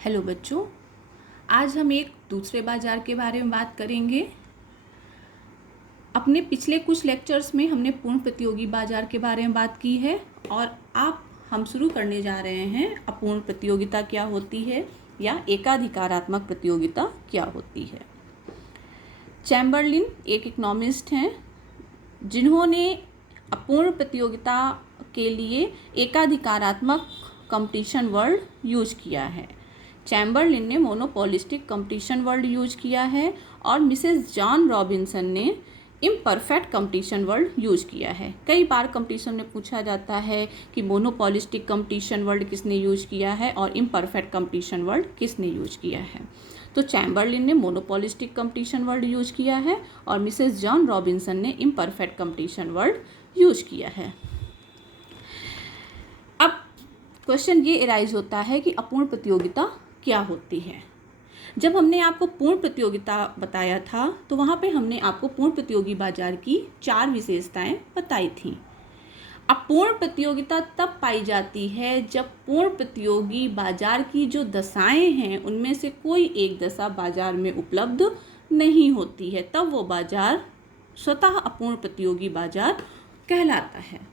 Hello बच्चों, आज हम एक दूसरे बाजार के बारे में बात करेंगे। अपने पिछले कुछ लेक्चर्स में हमने पूर्ण प्रतियोगी बाजार के बारे में बात की है और अब हम शुरू करने जा रहे हैं अपूर्ण प्रतियोगिता क्या होती है या एकाधिकारात्मक प्रतियोगिता क्या होती है। चैम्बरलिन एक इकोनॉमिस्ट हैं जिन्होंने अपूर्ण प्रतियोगिता के लिए एकाधिकारात्मक कंपटीशन वर्ड यूज किया है। चैम्बरलिन ने मोनोपोलिस्टिक कंपटीशन वर्ड यूज किया है और मिसेस जॉन रॉबिन्सन ने इम्परफेक्ट कंपटीशन वर्ड यूज किया है। कई बार कंपटीशन में पूछा जाता है कि मोनोपोलिस्टिक कंपटीशन वर्ड किसने यूज किया है और इम्परफेक्ट कंपटीशन वर्ड किसने यूज किया है। तो चैम्बरलिन ने मोनोपोलिस्टिक कंपटीशन वर्ड यूज किया है और मिसेस जॉन रॉबिन्सन ने इम्परफेक्ट कंपटीशन वर्ड यूज किया है। अब क्वेश्चन ये अराइज होता है कि अपूर्ण प्रतियोगिता क्या होती है। जब हमने आपको पूर्ण प्रतियोगिता बताया था तो वहाँ पे हमने आपको पूर्ण प्रतियोगी बाजार की 4 विशेषताएं बताई थी। अपूर्ण प्रतियोगिता तब पाई जाती है जब पूर्ण प्रतियोगी बाजार की जो दशाएं हैं उनमें से कोई एक दशा बाजार में उपलब्ध नहीं होती है, तब वो बाजार स्वतः अपूर्ण प्रतियोगी बाजार कहलाता है।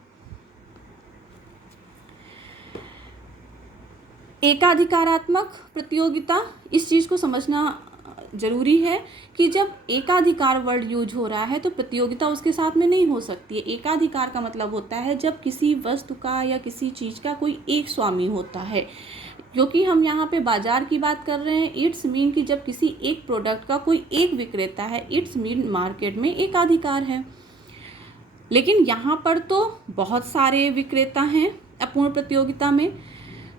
एकाधिकारात्मक प्रतियोगिता, इस चीज़ को समझना ज़रूरी है कि जब एकाधिकार वर्ड यूज हो रहा है तो प्रतियोगिता उसके साथ में नहीं हो सकती है। एकाधिकार का मतलब होता है जब किसी वस्तु का या किसी चीज़ का कोई एक स्वामी होता है। क्योंकि हम यहाँ पे बाजार की बात कर रहे हैं, इट्स मीन कि जब किसी एक प्रोडक्ट का कोई एक विक्रेता है, इट्स मीन मार्केट में एकाधिकार है। लेकिन यहाँ पर तो बहुत सारे विक्रेता हैं अपूर्ण प्रतियोगिता में।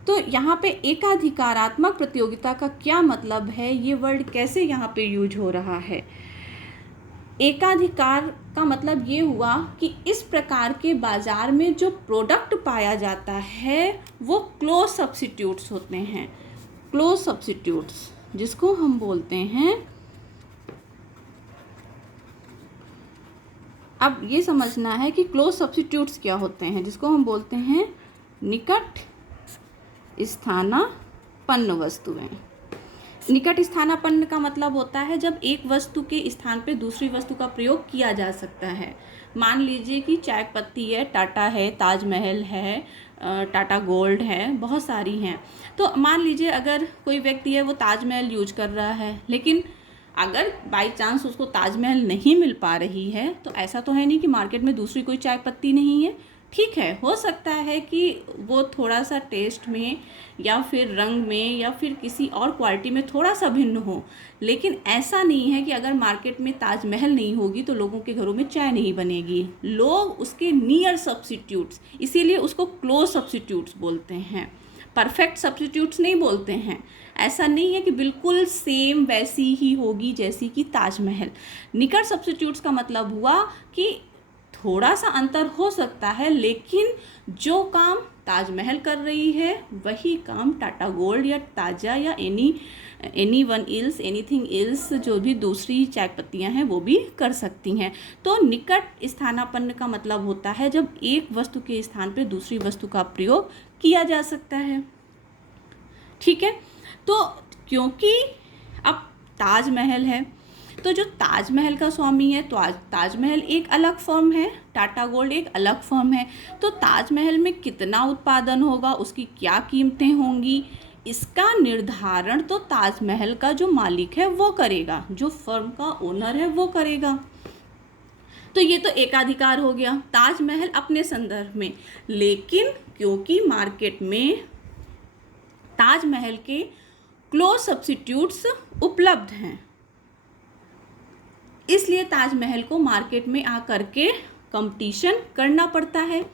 तो यहाँ पे एकाधिकारात्मक प्रतियोगिता का क्या मतलब है, ये वर्ड कैसे यहाँ पे यूज हो रहा है। एकाधिकार का मतलब ये हुआ कि इस प्रकार के बाजार में जो प्रोडक्ट पाया जाता है वो क्लोज सब्स्टिट्यूट्स होते हैं। क्लोज सब्स्टिट्यूट्स जिसको हम बोलते हैं, अब ये समझना है कि क्लोज सब्स्टिट्यूट्स क्या होते हैं, जिसको हम बोलते हैं निकट स्थानापन्न वस्तुएं। निकट स्थानापन्न का मतलब होता है जब एक वस्तु के स्थान पे दूसरी वस्तु का प्रयोग किया जा सकता है। मान लीजिए कि चाय पत्ती है, टाटा है, ताजमहल है, टाटा गोल्ड है, बहुत सारी हैं। तो मान लीजिए अगर कोई व्यक्ति है वो ताजमहल यूज कर रहा है, लेकिन अगर बाई चांस उसको ताजमहल नहीं मिल पा रही है तो ऐसा तो है नहीं कि मार्केट में दूसरी कोई चाय पत्ती नहीं है। ठीक है, हो सकता है कि वो थोड़ा सा टेस्ट में या फिर रंग में या फिर किसी और क्वालिटी में थोड़ा सा भिन्न हो, लेकिन ऐसा नहीं है कि अगर मार्केट में ताजमहल नहीं होगी तो लोगों के घरों में चाय नहीं बनेगी। लोग उसके नियर सब्स्टिट्यूट्स, इसीलिए उसको क्लोज सब्स्टिट्यूट्स बोलते हैं, परफेक्ट सब्स्टिट्यूट्स नहीं बोलते हैं। ऐसा नहीं है कि बिल्कुल सेम वैसी ही होगी जैसी कि ताजमहल। निकट सब्स्टिट्यूट्स का मतलब हुआ कि थोड़ा सा अंतर हो सकता है, लेकिन जो काम ताजमहल कर रही है वही काम टाटा गोल्ड या ताजा या any one ills, anything ills, जो भी दूसरी चाय पत्तियाँ हैं वो भी कर सकती हैं। तो निकट स्थानापन्न का मतलब होता है जब एक वस्तु के स्थान पे दूसरी वस्तु का प्रयोग किया जा सकता है। ठीक है, तो क्योंकि अब ताजमहल है तो जो ताजमहल का स्वामी है तो ताजमहल एक अलग फर्म है, टाटा गोल्ड एक अलग फर्म है। तो ताजमहल में कितना उत्पादन होगा, उसकी क्या कीमतें होंगी, इसका निर्धारण तो ताजमहल का जो मालिक है वो करेगा, जो फर्म का ओनर है वो करेगा। तो ये तो एकाधिकार हो गया ताजमहल अपने संदर्भ में। लेकिन क्योंकि मार्केट में ताजमहल के क्लोज सब्स्टिट्यूट्स उपलब्ध हैं, इसलिए ताजमहल को मार्केट में आकर के कंपटीशन करना पड़ता है।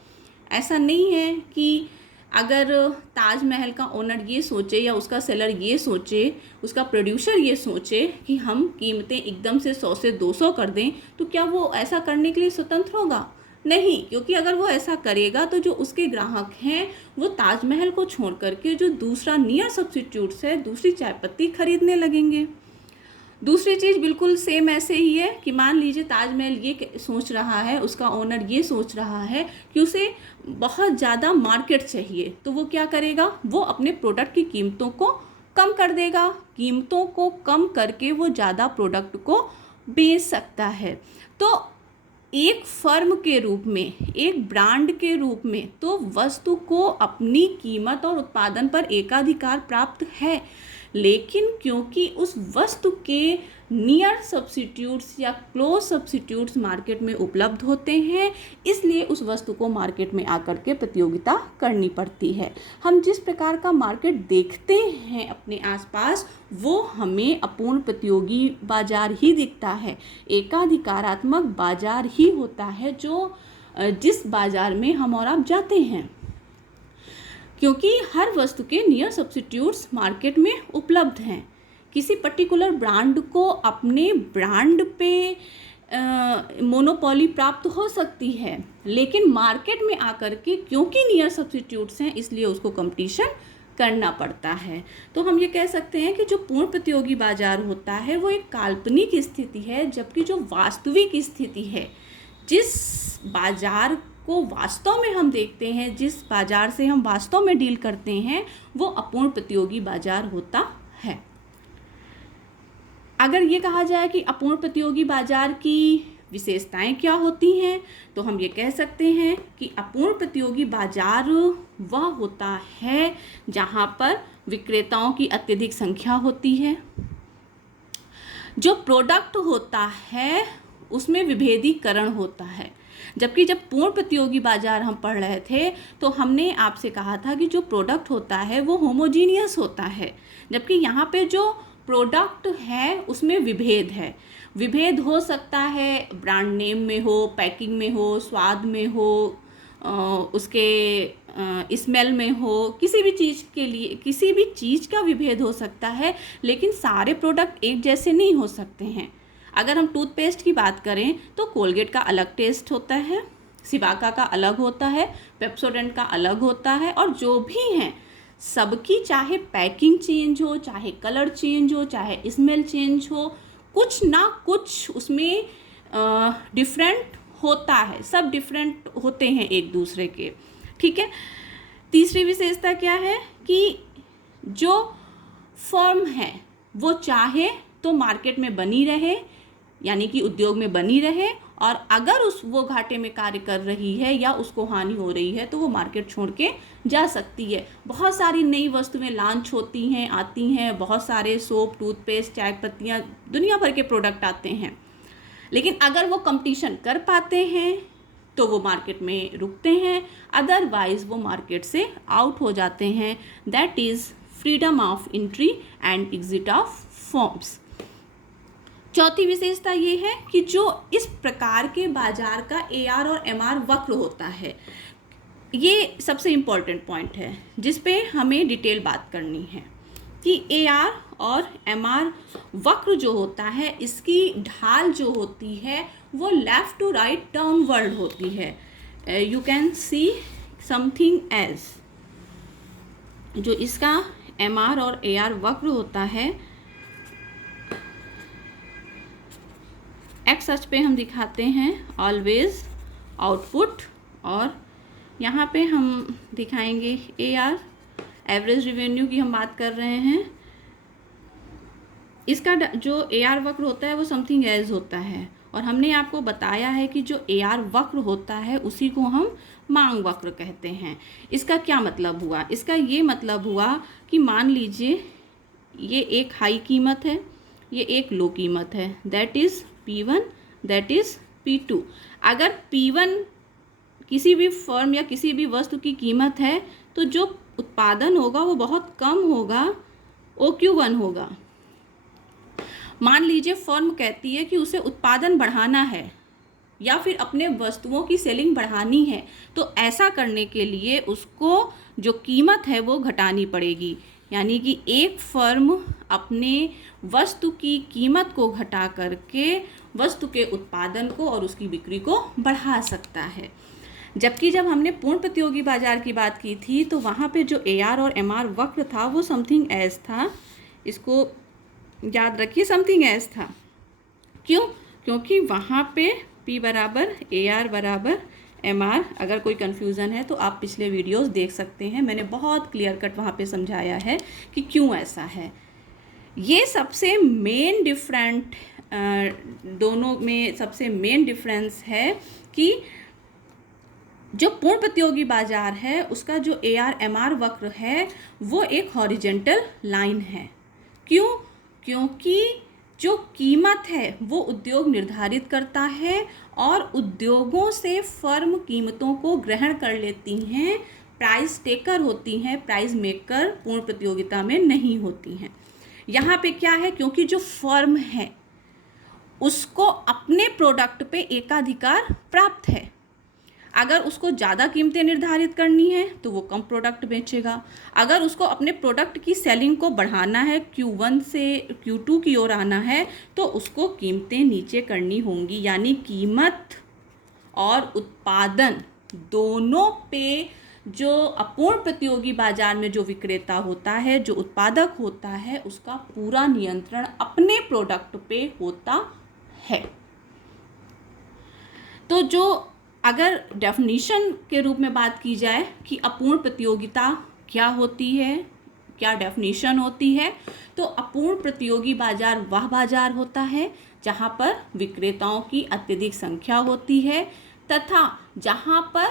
ऐसा नहीं है कि अगर ताजमहल का ओनर ये सोचे या उसका सेलर ये सोचे, उसका प्रोड्यूसर ये सोचे कि हम कीमतें एकदम से 100 से 200 कर दें, तो क्या वो ऐसा करने के लिए स्वतंत्र होगा? नहीं, क्योंकि अगर वो ऐसा करेगा तो जो उसके ग्राहक हैं वो ताजमहल को छोड़ करके जो दूसरा नियर सब्स्टिट्यूट्स है, दूसरी चाय पत्ती खरीदने लगेंगे। दूसरी चीज़ बिल्कुल सेम ऐसे ही है कि मान लीजिए ताजमहल ये सोच रहा है, उसका ओनर ये सोच रहा है कि उसे बहुत ज़्यादा मार्केट चाहिए, तो वो क्या करेगा, वो अपने प्रोडक्ट की कीमतों को कम कर देगा, कीमतों को कम करके वो ज़्यादा प्रोडक्ट को बेच सकता है। तो एक फर्म के रूप में, एक ब्रांड के रूप में तो वस्तु को अपनी कीमत और उत्पादन पर एकाधिकार प्राप्त है, लेकिन क्योंकि उस वस्तु के नियर सब्स्टिट्यूट्स या क्लोज सब्स्टिट्यूट्स मार्केट में उपलब्ध होते हैं, इसलिए उस वस्तु को मार्केट में आकर के प्रतियोगिता करनी पड़ती है। हम जिस प्रकार का मार्केट देखते हैं अपने आसपास, वो हमें अपूर्ण प्रतियोगी बाजार ही दिखता है। एकाधिकारात्मक बाजार ही होता है जो जिस बाजार में हम और आप जाते हैं, क्योंकि हर वस्तु के नियर सब्स्टिट्यूट्स मार्केट में उपलब्ध हैं। किसी पर्टिकुलर ब्रांड को अपने ब्रांड पे मोनोपोली प्राप्त हो सकती है, लेकिन मार्केट में आकर के क्योंकि नियर सब्स्टिट्यूट्स हैं, इसलिए उसको कंपटीशन करना पड़ता है। तो हम ये कह सकते हैं कि जो पूर्ण प्रतियोगी बाजार होता है वो एक काल्पनिक स्थिति है, जबकि जो वास्तविक स्थिति है, जिस बाजार को वास्तव में हम देखते हैं, जिस बाजार से हम वास्तव में डील करते हैं, वो अपूर्ण प्रतियोगी बाजार होता है। अगर ये कहा जाए कि अपूर्ण प्रतियोगी बाजार की विशेषताएं क्या होती हैं, तो हम ये कह सकते हैं कि अपूर्ण प्रतियोगी बाजार वह होता है जहां पर विक्रेताओं की अत्यधिक संख्या होती है, जो प्रोडक्ट होता है उसमें विभेदीकरण होता है। जबकि जब पूर्ण प्रतियोगी बाजार हम पढ़ रहे थे तो हमने आपसे कहा था कि जो प्रोडक्ट होता है वो होमोजीनियस होता है, जबकि यहाँ पे जो प्रोडक्ट है उसमें विभेद है। विभेद हो सकता है ब्रांड नेम में हो, पैकिंग में हो, स्वाद में हो, उसके स्मेल में हो, किसी भी चीज़ के लिए किसी भी चीज़ का विभेद हो सकता है, लेकिन सारे प्रोडक्ट एक जैसे नहीं हो सकते हैं। अगर हम टूथपेस्ट की बात करें तो कोलगेट का अलग टेस्ट होता है, सिबाका का अलग होता है, पेप्सोडेंट का अलग होता है, और जो भी हैं सबकी चाहे पैकिंग चेंज हो, चाहे कलर चेंज हो, चाहे स्मेल चेंज हो, कुछ ना कुछ उसमें डिफरेंट होता है। सब डिफरेंट होते हैं एक दूसरे के, ठीक है। तीसरी विशेषता क्या है कि जो फर्म है वो चाहे तो मार्केट में बनी रहे, यानी कि उद्योग में बनी रहे, और अगर वो घाटे में कार्य कर रही है या उसको हानि हो रही है तो वो मार्केट छोड़ के जा सकती है। बहुत सारी नई वस्तुएं लॉन्च होती हैं, आती हैं, बहुत सारे सोप, टूथपेस्ट, चाय पत्तियाँ, दुनिया भर के प्रोडक्ट आते हैं, लेकिन अगर वो कंपटीशन कर पाते हैं तो वो मार्केट में रुकते हैं, अदरवाइज वो मार्केट से आउट हो जाते हैं। That is freedom of entry and exit of firms. चौथी विशेषता ये है कि जो इस प्रकार के बाजार का AR और MR वक्र होता है, ये सबसे इम्पॉर्टेंट पॉइंट है जिस पे हमें डिटेल बात करनी है कि AR और MR वक्र जो होता है, इसकी ढाल जो होती है वो लेफ़्ट टू राइट डाउनवर्ड होती है। You can see something else. जो इसका MR और AR वक्र होता है, एक्स अक्ष पे हम दिखाते हैं ऑलवेज आउटपुट, और यहाँ पे हम दिखाएंगे AR, एवरेज रिवेन्यू की हम बात कर रहे हैं। इसका जो AR वक्र होता है वो समथिंग एज होता है, और हमने आपको बताया है कि जो AR वक्र होता है उसी को हम मांग वक्र कहते हैं। इसका क्या मतलब हुआ? इसका ये मतलब हुआ कि मान लीजिए ये एक हाई कीमत है, ये एक लो कीमत है, that is P1, that is P2। अगर P1 किसी भी फर्म या किसी भी वस्तु की कीमत है तो जो उत्पादन होगा वो बहुत कम होगा, OQ1 होगा। मान लीजिए फर्म कहती है कि उसे उत्पादन बढ़ाना है या फिर अपने वस्तुओं की सेलिंग बढ़ानी है, तो ऐसा करने के लिए उसको जो कीमत है वो घटानी पड़ेगी। यानी कि एक फर्म अपने वस्तु की कीमत को घटा करके वस्तु के उत्पादन को और उसकी बिक्री को बढ़ा सकता है। जबकि जब हमने पूर्ण प्रतियोगी बाजार की बात की थी तो वहाँ पे जो AR और MR वक्र था वो समथिंग एज था। इसको याद रखिए, समथिंग एज था। क्यों? क्योंकि वहाँ पे P बराबर AR बराबर MR। अगर कोई कन्फ्यूज़न है तो आप पिछले वीडियोस देख सकते हैं, मैंने बहुत क्लियर कट वहाँ पे समझाया है कि क्यों ऐसा है। ये सबसे मेन डिफरेंट दोनों में सबसे मेन डिफरेंस है कि जो पूर्ण प्रतियोगी बाजार है उसका जो AR-MR वक्र है वो एक हॉरिजेंटल लाइन है। क्यों? क्योंकि जो कीमत है वो उद्योग निर्धारित करता है और उद्योगों से फर्म कीमतों को ग्रहण कर लेती हैं, प्राइस टेकर होती हैं, प्राइस मेकर पूर्ण प्रतियोगिता में नहीं होती हैं। यहाँ पे क्या है, क्योंकि जो फर्म है उसको अपने प्रोडक्ट पे एकाधिकार प्राप्त है। अगर उसको ज़्यादा कीमतें निर्धारित करनी है तो वो कम प्रोडक्ट बेचेगा। अगर उसको अपने प्रोडक्ट की सेलिंग को बढ़ाना है, Q1 से Q2 की ओर आना है, तो उसको कीमतें नीचे करनी होंगी। यानी कीमत और उत्पादन दोनों पे जो अपूर्ण प्रतियोगी बाजार में जो विक्रेता होता है, जो उत्पादक होता है, उसका पूरा नियंत्रण अपने प्रोडक्ट पे होता है। तो जो अगर डेफिनीशन के रूप में बात की जाए कि अपूर्ण प्रतियोगिता क्या होती है, क्या डेफिनीशन होती है, तो अपूर्ण प्रतियोगी बाजार वह बाजार होता है जहां पर विक्रेताओं की अत्यधिक संख्या होती है तथा जहां पर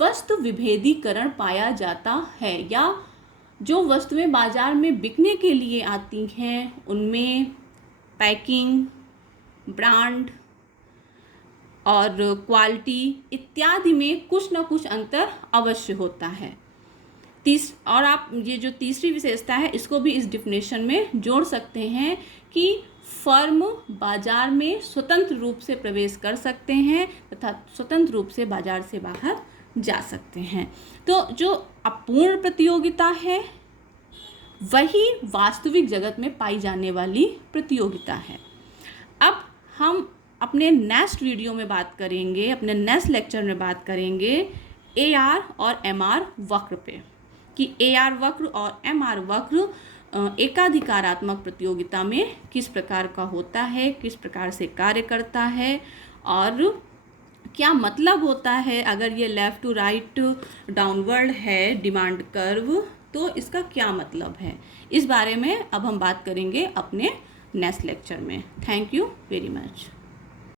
वस्तु विभेदीकरण पाया जाता है, या जो वस्तुएं बाजार में बिकने के लिए आती हैं उनमें पैकिंग, ब्रांड और क्वालिटी इत्यादि में कुछ ना कुछ अंतर अवश्य होता है। और आप ये जो तीसरी विशेषता है इसको भी इस डिफिनेशन में जोड़ सकते हैं कि फर्म बाजार में स्वतंत्र रूप से प्रवेश कर सकते हैं तथा स्वतंत्र रूप से बाजार से बाहर जा सकते हैं। तो जो अपूर्ण प्रतियोगिता है वही वास्तविक जगत में पाई जाने वाली प्रतियोगिता है। अब हम अपने नेक्स्ट वीडियो में बात करेंगे, अपने नेक्स्ट लेक्चर में बात करेंगे AR और MR वक्र पे, कि AR वक्र और MR वक्र एकाधिकारात्मक प्रतियोगिता में किस प्रकार का होता है, किस प्रकार से कार्य करता है और क्या मतलब होता है। अगर ये लेफ़्ट टू राइट डाउनवर्ड है डिमांड कर्व तो इसका क्या मतलब है, इस बारे में अब हम बात करेंगे अपने नेक्स्ट लेक्चर में। Thank you very much.